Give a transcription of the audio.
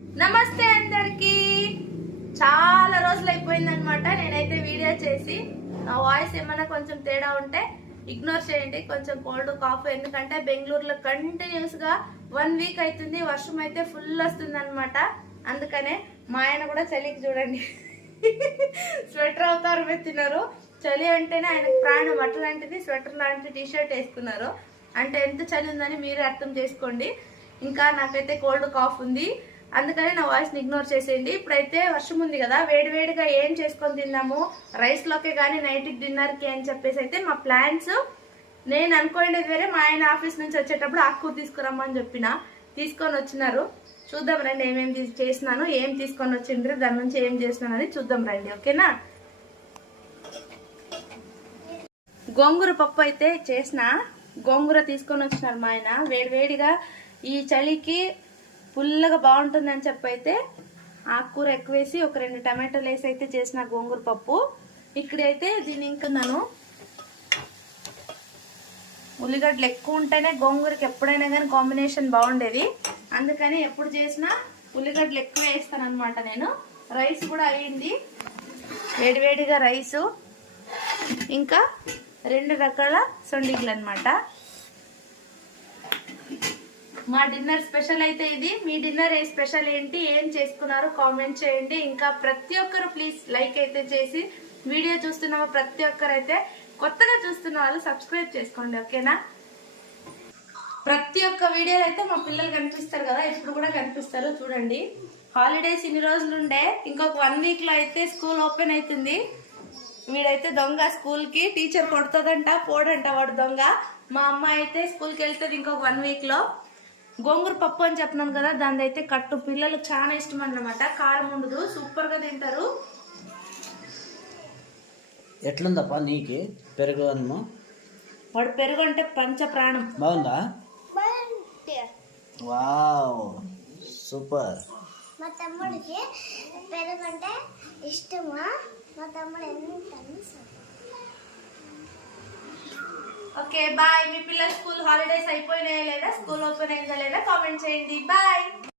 నమస్తే అందరికి. చాలా రోజులు అయిపోయిందనమాట నేనైతే వీడియో చేసి. నా వాయిస్ ఏమైనా కొంచెం తేడా ఉంటే ఇగ్నోర్ చేయండి. కొంచెం కోల్డ్ కాఫ్, ఎందుకంటే బెంగళూరులో కంటిన్యూస్ గా 1 వీక్ అవుతుంది, వర్షం అయితే ఫుల్ వస్తుంది అనమాట. అందుకనే మా ఆయన కూడా చలికి చూడండి స్వెటర్ అవతారం ఎత్తినారు. చలి అంటేనే ఆయనకు ప్రాణం, అట్లాంటిది స్వెటర్ లాంటి టీషర్ట్ వేసుకున్నారు. అంటే ఎంత చలి ఉందని మీరే అర్థం చేసుకోండి. ఇంకా నాకైతే కోల్డ్ కాఫ్ ఉంది, అందుకని నా వాయిస్ ని ఇగ్నోర్ చేసేయండి. ఇప్పుడైతే వర్షం ఉంది కదా, వేడివేడిగా ఏం చేసుకొని తిన్నాము, రైస్ లోకే కానీ నైట్ డిన్నర్ కి అని చెప్పేసి అయితే మా ప్లాన్స్. నేను అనుకోండేది వేరే, మా ఆయన ఆఫీస్ నుంచి వచ్చేటప్పుడు ఆకుకూర తీసుకురమ్మని చెప్పిన, తీసుకొని వచ్చినారు. చూద్దాం రండి ఏమేమి చేసినాను, ఏం తీసుకొని వచ్చిండ్రు, దాని నుంచి ఏం చేసినాను అని చూద్దాం రండి. ఓకేనా. గోంగూర పప్పు అయితే చేసిన, గోంగూర తీసుకొని వచ్చినారు మా ఆయన. వేడివేడిగా ఈ చలికి ఫుల్గా బాగుంటుంది అని చెప్పైతే ఆకుకూర ఎక్కువ వేసి ఒక 2 టమాటాలు వేసి అయితే చేసిన గోంగూర పప్పు. ఇక్కడైతే దీని ఇంకున్నాను. ఉల్లిగడ్డలు ఎక్కువ ఉంటేనే గోంగూరకి ఎప్పుడైనా కానీ కాంబినేషన్ బాగుండేది, అందుకని ఎప్పుడు చేసినా ఉల్లిగడ్డలు ఎక్కువ వేస్తాను అనమాట నేను. రైస్ కూడా అయ్యింది, వేడివేడిగా రైసు, ఇంకా 2 రకాల సొండిగులు అనమాట. మా డిన్నర్ స్పెషల్ అయితే ఇది. మీ డిన్నర్ ఏ స్పెషల్ ఏంటి, ఏం చేసుకున్నారో కామెంట్ చేయండి. ఇంకా ప్రతి ఒక్కరు ప్లీజ్ లైక్ అయితే చేసి, వీడియో చూస్తున్న ప్రతి ఒక్కరు అయితే కొత్తగా చూస్తున్న వాళ్ళు సబ్స్క్రైబ్ చేసుకోండి. ఓకేనా. ప్రతి ఒక్క వీడియోలో అయితే మా పిల్లలు కనిపిస్తారు కదా, ఇప్పుడు కూడా కనిపిస్తారు చూడండి. హాలిడేస్ ఇన్ని రోజులు ఉండే, ఇంకొక 1 వీక్ లో అయితే స్కూల్ ఓపెన్ అవుతుంది. వీడైతే దొంగ, స్కూల్ కి టీచర్ కొడుతుందంట, పోడంట వాడు దొంగ. మా అమ్మ అయితే స్కూల్కి వెళ్తుంది ఇంకొక 1 వీక్ లో. గోంగూర పప్పు అని చెప్పినాను కదా, దాని అయితే కట్టు పిల్లలకు చాలా ఇష్టం అన్నమాట. కారం ఉండదు, సూపర్ గా తింటారు. ఎట్లుందప్ప నీకి పెరుగు అన్నము? వాడు పెరుగు అంటే పంచ ప్రాణం. బాగుందా? Wow super. మా తమ్ముడికి పెరుగు అంటే ఇష్టమా? మా తమ్ముడు ఎంత ఓకే బాయ్. మీ పిల్లల స్కూల్ హాలిడేస్ అయిపోయినాయా లేదా, స్కూల్ ఓపెన్ అయిందా లేదా కామెంట్ చేయండి. బాయ్.